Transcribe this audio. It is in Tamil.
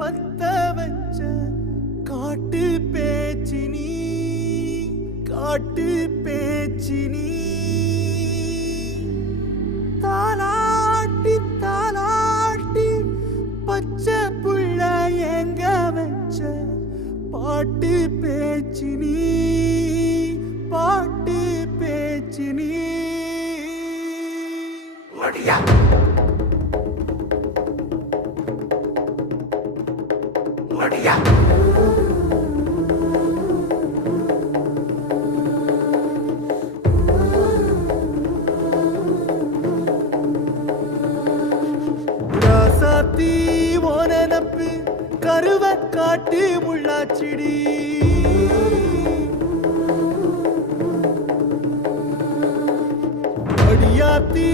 பத்த வச்ச காட்டு பேச்சினி காட்டு பேச்சினி தாலாட்டி தாலாட்டி பச்சை புள்ள எங்க வச்ச பாட்டு பேச்சினி பாட்டு பேச்சினி ஒடியா ஒடியா ராசாத்தி ஓனப்பு கருவ காட்டு முள்ளாச்சிடி அடியாத்தி